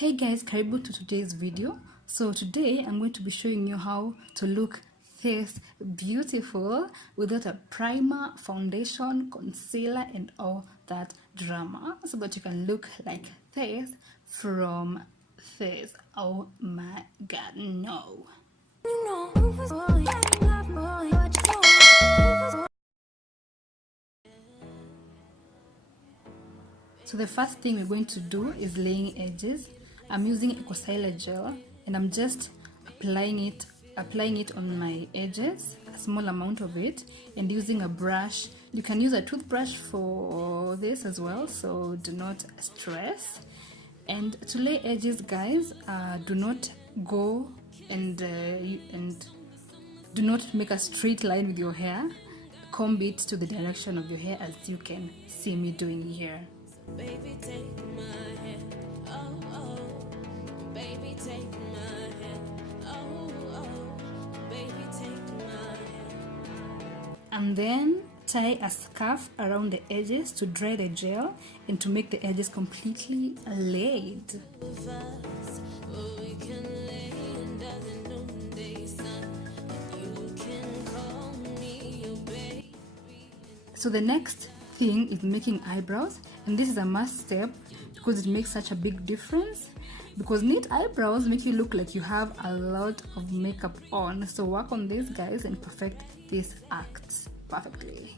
Hey guys, karibu to today's video. So today I'm going to be showing you how to look this beautiful without a primer, foundation, concealer and all that drama, so that you can look like this from this. Oh my god, no. So the first thing we're going to do is laying edges. I'm using a concealer gel and I'm just applying it on my edges, a small amount of it, and using a brush. You can use a toothbrush for this as well, so do not stress. And to lay edges, guys, do not go and do not make a straight line with your hair. Comb it to the direction of your hair, as you can see me doing here. Baby, take my hand. Oh, oh. Baby, take my hand. Oh, oh. Baby, take my hand. And then tie a scarf around the edges to dry the gel and to make the edges completely laid. So the next thing is making eyebrows, and this is a must step because it makes such a big difference, because neat eyebrows make you look like you have a lot of makeup on. So work on this, guys, and perfect this act perfectly.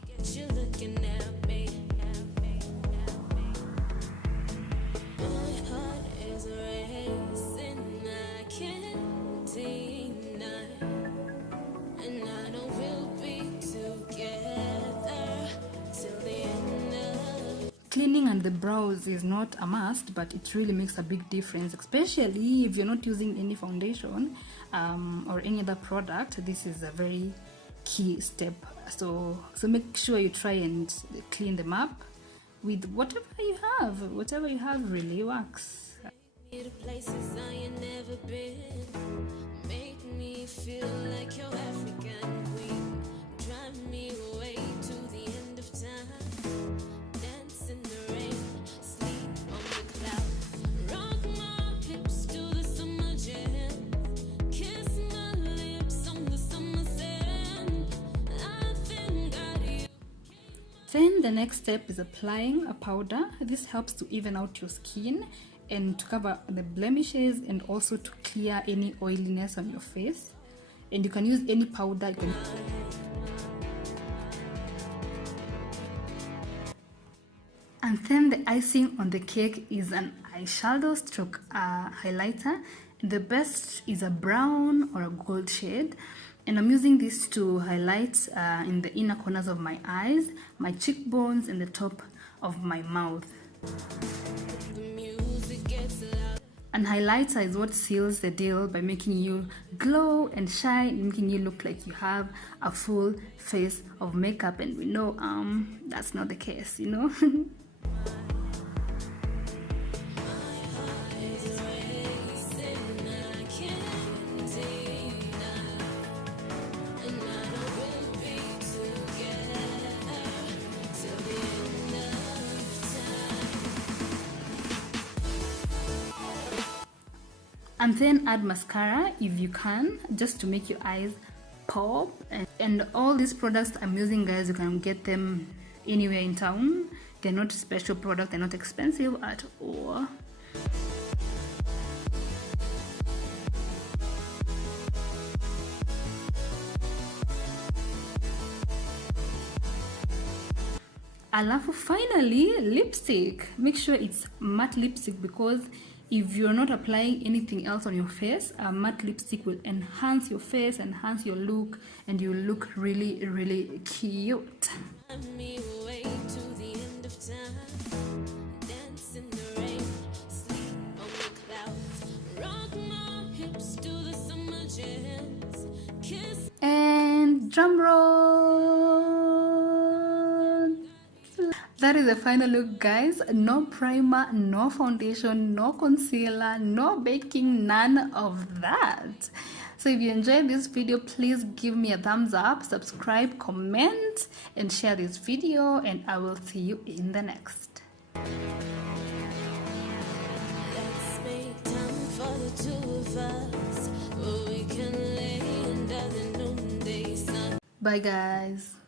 Cleaning and the brows is not a must, but it really makes a big difference, especially if you're not using any foundation or any other product. This is a very key step. So make sure you try and clean them up with whatever you have. Whatever you have really works. Places I ain't never been. Make me feel like you're African queen. Drive me away to the end of time. In the rain, sleep on the clouds, rock my hips to the summer jam, kiss my lips on the summer sand. I think I. Then the next step is applying a powder. This helps to even out your skin and to cover the blemishes and also to clear any oiliness on your face. And you can use any powder. You can And then the icing on the cake is an eyeshadow stroke highlighter. The best is a brown or a gold shade. And I'm using this to highlight in the inner corners of my eyes, my cheekbones, and the top of my mouth. And highlighter is what seals the deal by making you glow and shine, making you look like you have a full face of makeup. And we know that's not the case, you know. And then add mascara if you can, just to make your eyes pop. And all these products I'm using, guys, you can get them anywhere in town. They're not special product, they're not expensive at all. Alafu finally, lipstick. Make sure it's matte lipstick, because if you're not applying anything else on your face, a matte lipstick will enhance your face, enhance your look, and you look really, really cute. And drum roll! That is the final look, guys. No primer, no foundation, no concealer, no baking, none of that. So if you enjoyed this video, please give me a thumbs up, subscribe, comment, and share this video, and I will see you in the next. Let's make time. Bye guys.